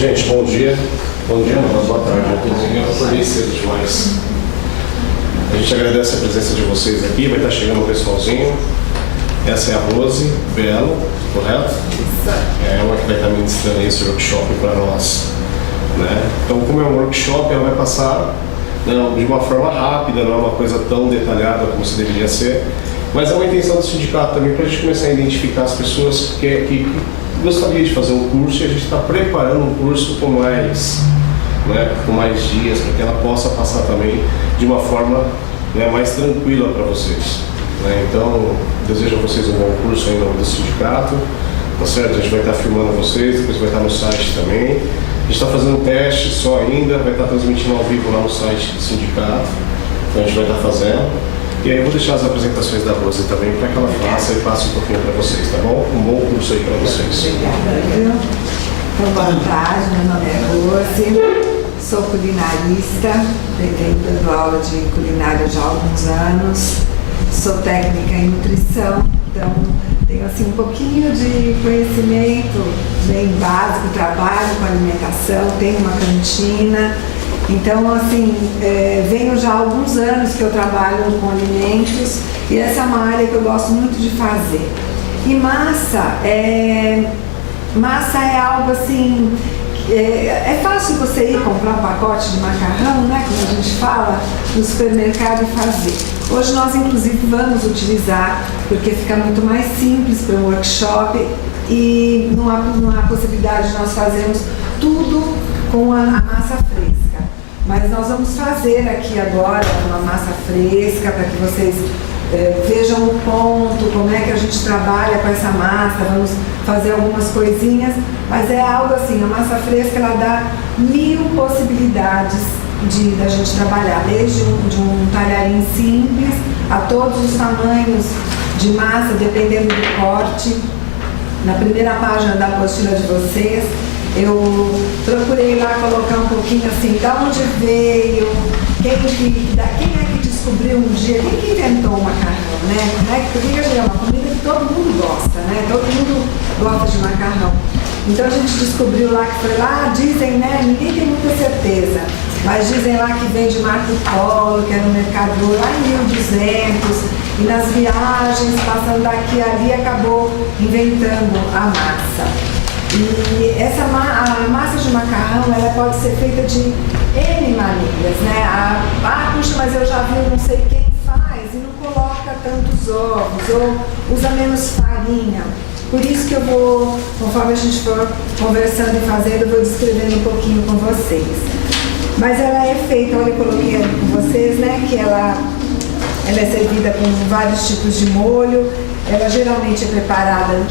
Gente, bom dia. Bom dia, não, boa tarde. Eu acordei cedo demais. A gente agradece a presença de vocês aqui. Vai estar chegando o pessoalzinho. Essa é a Rose Belo, correto? É ela que vai estar ministrando esse workshop para nós. Né? Então, como é um workshop, ela vai passar de uma forma rápida, não é uma coisa tão detalhada como se deveria ser. Mas é uma intenção do sindicato também para a gente começar a identificar as pessoas que gostaria de fazer um curso, e a gente está preparando um curso com mais dias, para que ela possa passar também de uma forma mais tranquila para vocês. Então, desejo a vocês um bom curso aí no nome do sindicato, tá certo? A gente vai estar filmando vocês, depois vai estar no site também. A gente está fazendo um teste só ainda, vai estar transmitindo ao vivo lá no site do sindicato, então a gente vai estar fazendo. E aí eu vou deixar as apresentações da Rose também para que ela faça e passe um pouquinho para vocês, tá bom? Um bom curso aí para vocês. Obrigada. Então, boa tarde, meu nome é Rose, sou culinarista, venho dando aula de culinária já há alguns anos, sou técnica em nutrição, então tenho assim um pouquinho de conhecimento bem básico, trabalho com alimentação, tenho uma cantina. Então, assim, venho já há alguns anos que eu trabalho com alimentos e essa é uma área que eu gosto muito de fazer. E massa é algo assim, é fácil você ir comprar um pacote de macarrão, né, como a gente fala, no supermercado e fazer. Hoje nós, inclusive, vamos utilizar, porque fica muito mais simples para um workshop e não há possibilidade de nós fazermos tudo com a massa fresca. Mas nós vamos fazer aqui agora uma massa fresca para que vocês vejam o ponto, como é que a gente trabalha com essa massa, vamos fazer algumas coisinhas, mas é algo assim, a massa fresca ela dá 1000 possibilidades da gente trabalhar, desde de um talharim simples a todos os tamanhos de massa, dependendo do corte. Na primeira página da apostila de vocês, eu procurei lá colocar um pouquinho assim, da onde veio, quem é que descobriu um dia, quem que inventou o macarrão, né? Porque é uma comida que todo mundo gosta, né? Todo mundo gosta de macarrão. Então a gente descobriu lá que foi lá, dizem, né? Ninguém tem muita certeza, mas dizem lá que vem de Marco Polo, que era um mercador lá em 1200, e nas viagens, passando daqui e ali, acabou inventando a massa. E a massa de macarrão, ela pode ser feita de N maneiras, né? Puxa, mas eu já vi não sei quem faz e não coloca tantos ovos, ou usa menos farinha. Por isso que eu vou, conforme a gente for conversando e fazendo, eu vou descrevendo um pouquinho com vocês. Mas ela é feita, olha, eu coloquei ali com vocês, né? Que ela é servida com vários tipos de molho. Ela geralmente é preparada com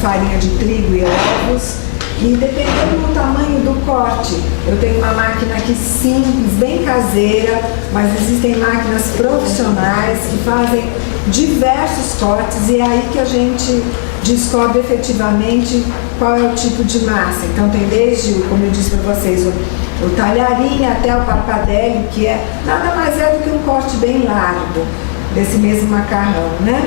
farinha de trigo e ovos. E dependendo do tamanho do corte, eu tenho uma máquina aqui simples, bem caseira, mas existem máquinas profissionais que fazem diversos cortes e é aí que a gente descobre efetivamente qual é o tipo de massa. Então tem desde, como eu disse para vocês, o talharim até o parpadelli, que é nada mais do que um corte bem largo desse mesmo macarrão, né?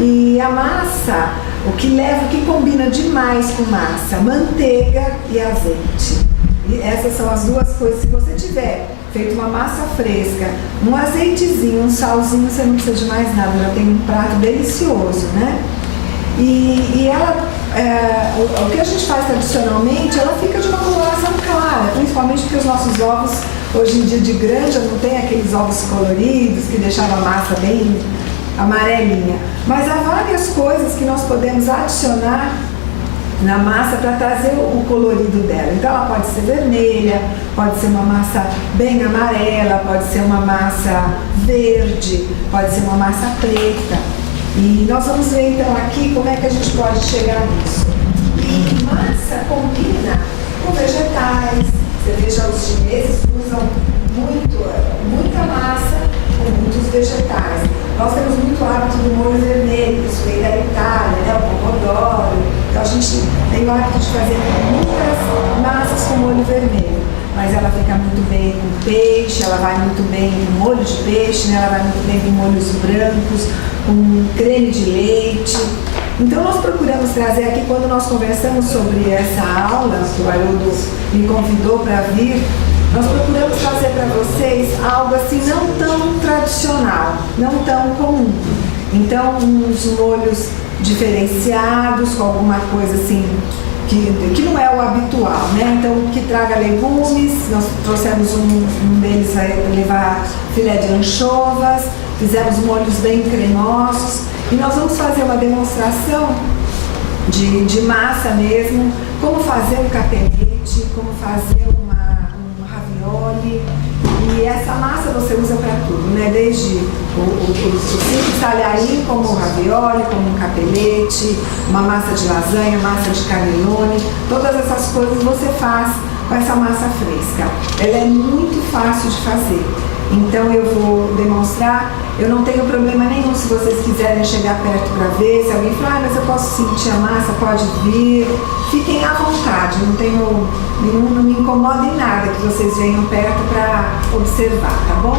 E a massa, o que combina demais com massa, manteiga e azeite. E essas são as duas coisas. Se você tiver feito uma massa fresca, um azeitezinho, um salzinho, você não precisa de mais nada, já tem um prato delicioso, né? E ela, o que a gente faz tradicionalmente, ela fica de uma coloração clara, principalmente porque os nossos ovos, hoje em dia de granja, não tem aqueles ovos coloridos que deixavam a massa bem amarelinha. Mas há várias coisas que nós podemos adicionar na massa para trazer o colorido dela. Então ela pode ser vermelha, pode ser uma massa bem amarela, pode ser uma massa verde, pode ser uma massa preta. E nós vamos ver então aqui como é que a gente pode chegar nisso. E massa combina com vegetais. Você veja, os chineses usam muita massa com muitos vegetais. Nós temos muito hábito do molho vermelho, isso vem da Itália, né? O pomodoro. Então a gente tem o hábito de fazer muitas massas com molho vermelho. Mas ela fica muito bem com peixe, ela vai muito bem com molho de peixe, né? Ela vai muito bem com molhos brancos, com creme de leite. Então nós procuramos trazer aqui, quando nós conversamos sobre essa aula, que o Haroldo me convidou para vir, nós procuramos trazer para vocês algo assim não tão tradicional, não tão comum. Então, uns molhos diferenciados, com alguma coisa assim que não é o habitual, né? Então, que traga legumes, nós trouxemos um deles, vai levar filé de anchovas, fizemos molhos bem cremosos e nós vamos fazer uma demonstração de massa mesmo, como fazer um capelete, como fazer um ravioli. E essa massa você usa para tudo, né? Desde o simples talharim, como o ravioli, como um capelete, uma massa de lasanha, massa de cannelloni, todas essas coisas você faz com essa massa fresca. Ela é muito fácil de fazer. Então eu vou demonstrar, eu não tenho problema nenhum se vocês quiserem chegar perto para ver, se alguém falar, mas eu posso sentir a massa, pode vir, fiquem à vontade, não me incomoda em nada que vocês venham perto para observar, tá bom?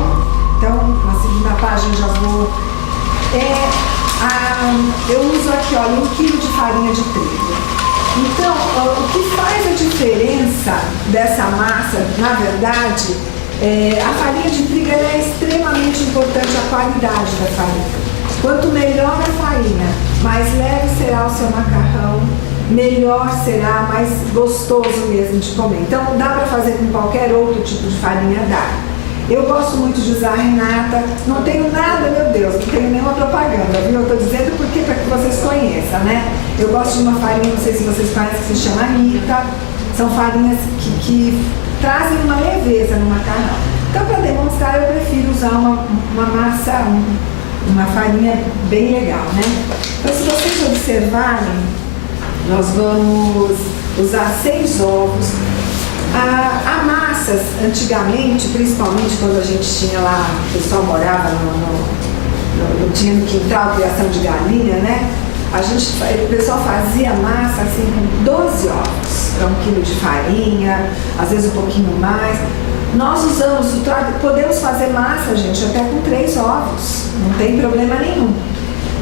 Então, na segunda página já vou... eu uso aqui, olha, 1 kg de farinha de trigo. Então, o que faz a diferença dessa massa, na verdade, a farinha de trigo ela é extremamente importante, a qualidade da farinha. Quanto melhor a farinha, mais leve será o seu macarrão, melhor será, mais gostoso mesmo de comer. Então dá para fazer com qualquer outro tipo de farinha, dá. Eu gosto muito de usar a Renata, não tenho nada, meu Deus, não tenho nenhuma propaganda, viu? Eu estou dizendo porque para que vocês conheçam, né? Eu gosto de uma farinha, não sei se vocês conhecem, que se chama Anitta. São farinhas que trazem uma leveza no macarrão. Então, para demonstrar, eu prefiro usar uma massa, uma farinha bem legal, né? Então, se vocês observarem, nós vamos usar 6 ovos. A massas, antigamente, principalmente quando a gente tinha lá, o pessoal morava tinha no quintal, criação de galinha, né? O pessoal fazia massa assim com 12 ovos, para 1 quilo de farinha, às vezes um pouquinho mais. Nós usamos, podemos fazer massa, gente, até com 3 ovos, não tem problema nenhum.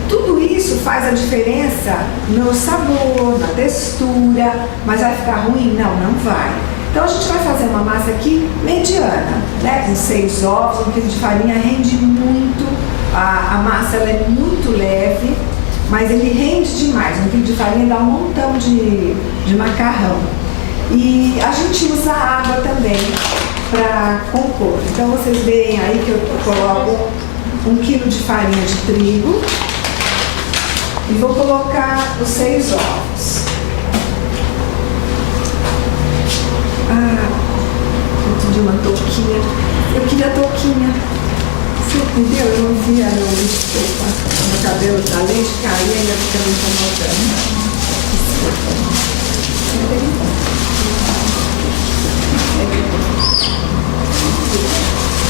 Tudo isso faz a diferença no sabor, na textura, mas vai ficar ruim? Não vai. Então a gente vai fazer uma massa aqui mediana, né? Com 6 ovos, 1 quilo de farinha rende muito, a massa ela é muito leve, mas ele rende demais. 1 quilo de farinha dá um montão de macarrão. E a gente usa água também para compor. Então vocês veem aí que eu coloco 1 quilo de farinha de trigo e vou colocar os 6 ovos. Eu pedi uma touquinha. Eu queria touquinha. Você entendeu? Eu não vi a desculpa. O cabelo tá além de cair, ainda fica me incomodando.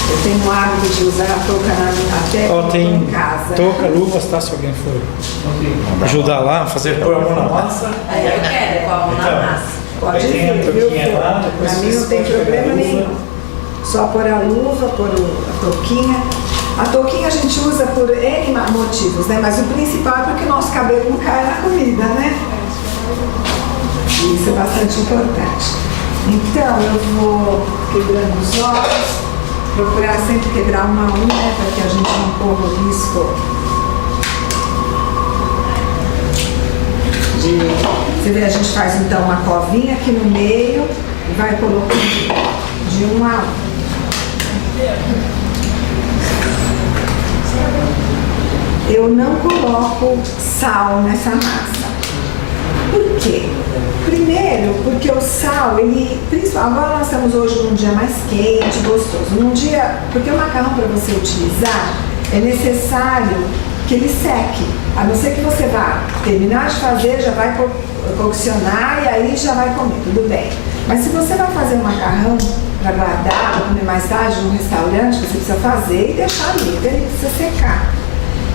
Eu tenho o hábito de usar a touca até em casa. Touca, luvas, tá? Se alguém for ajudar lá, pôr a mão na massa. Eu quero, com a mão na massa. Pode vir, viu? Para mim não tem problema nenhum. Só pôr a luva, pôr a touquinha. A touquinha a gente usa por N motivos, né? Mas o principal é porque o nosso cabelo não cai na comida, né? Isso é bastante importante. Então, eu vou quebrando os ovos, procurar sempre quebrar uma a um, né? Para que a gente não corra o risco você vê, a gente faz então uma covinha aqui no meio e vai colocando de 1 a 1. Eu não coloco sal nessa massa. Por quê? Primeiro, porque o sal, agora nós estamos hoje num dia mais quente, gostoso. Num dia, porque o macarrão para você utilizar é necessário que ele seque. A não ser que você vá terminar de fazer, já vai coccionar e aí já vai comer, tudo bem. Mas se você vai fazer um macarrão para guardar, para comer mais tarde num restaurante, você precisa fazer e deixar ali, então ele precisa secar.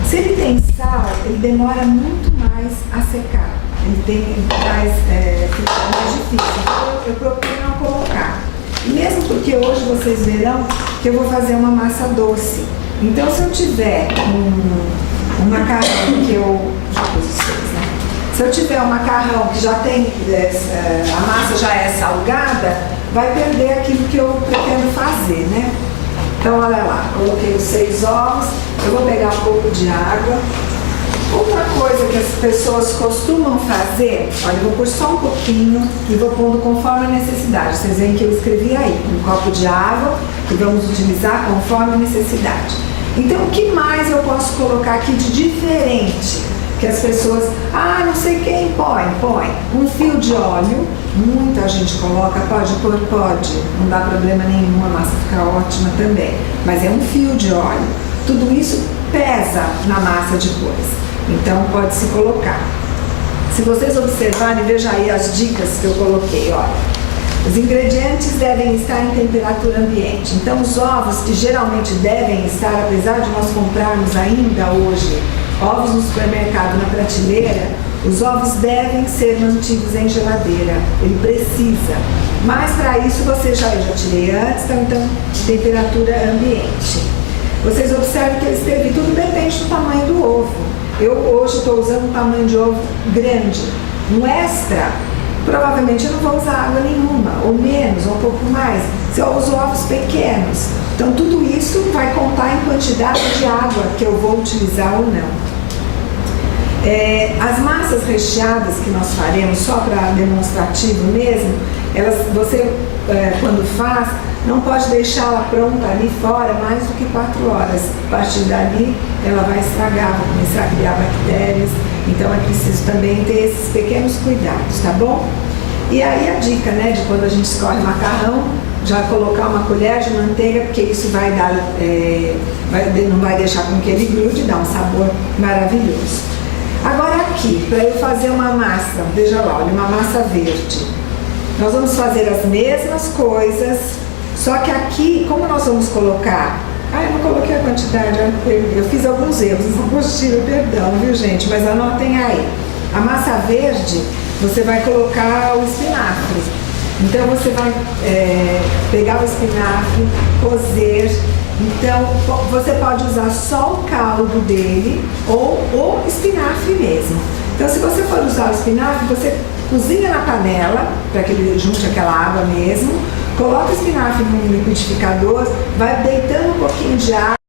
Se ele tem sal, ele demora muito mais a secar. Fica mais difícil. Então eu procuro não colocar. Mesmo porque hoje vocês verão que eu vou fazer uma massa doce. Então se eu tiver um macarrão que eu já pus os 6, né? Se eu tiver um macarrão que já tem, a massa já é salgada, vai perder aquilo que eu pretendo fazer, né? Então, olha lá, coloquei os 6 ovos, eu vou pegar um pouco de água. Outra coisa que as pessoas costumam fazer, olha, eu vou pôr só um pouquinho e vou pondo conforme a necessidade. Vocês veem que eu escrevi aí, um copo de água que vamos utilizar conforme a necessidade. Então, o que mais eu posso colocar aqui de diferente? Que as pessoas, não sei quem põe. Um fio de óleo, muita gente coloca, pode pôr, pode, não dá problema nenhum, a massa fica ótima também. Mas é um fio de óleo. Tudo isso pesa na massa depois. Então pode se colocar. Se vocês observarem, veja aí as dicas que eu coloquei, olha. Os ingredientes devem estar em temperatura ambiente. Então os ovos que geralmente devem estar, apesar de nós comprarmos ainda hoje ovos no supermercado na prateleira, os ovos devem ser mantidos em geladeira. Ele precisa. Mas para isso eu já tirei antes, então temperatura ambiente. Vocês observam que eu escrevi, tudo depende do tamanho do ovo. Eu hoje estou usando um tamanho de ovo grande. Um extra, provavelmente eu não vou usar água nenhuma, ou menos, ou um pouco mais, se eu uso ovos pequenos. Então tudo isso vai contar em quantidade de água que eu vou utilizar ou não. As massas recheadas que nós faremos, só para demonstrativo mesmo, você quando faz, não pode deixá-la pronta ali fora mais do que 4 horas. A partir dali, ela vai estragar, vai começar a criar bactérias. Então, é preciso também ter esses pequenos cuidados, tá bom? E aí a dica, né, de quando a gente escorre macarrão, já colocar uma colher de manteiga, porque isso vai dar, não vai deixar com que ele grude, dá um sabor maravilhoso. Agora aqui, para eu fazer uma massa, veja lá, olha, uma massa verde. Nós vamos fazer as mesmas coisas, só que aqui, como nós vamos colocar... eu não coloquei a quantidade, eu fiz alguns erros na apostila, perdão, viu gente? Mas anotem aí. A massa verde, você vai colocar o espinafre. Então você vai pegar o espinafre, cozer. Então você pode usar só o caldo dele ou o espinafre mesmo. Então se você for usar o espinafre, você cozinha na panela, para que ele junte aquela água mesmo. Coloca o espinafre no liquidificador, vai deitando um pouquinho de água.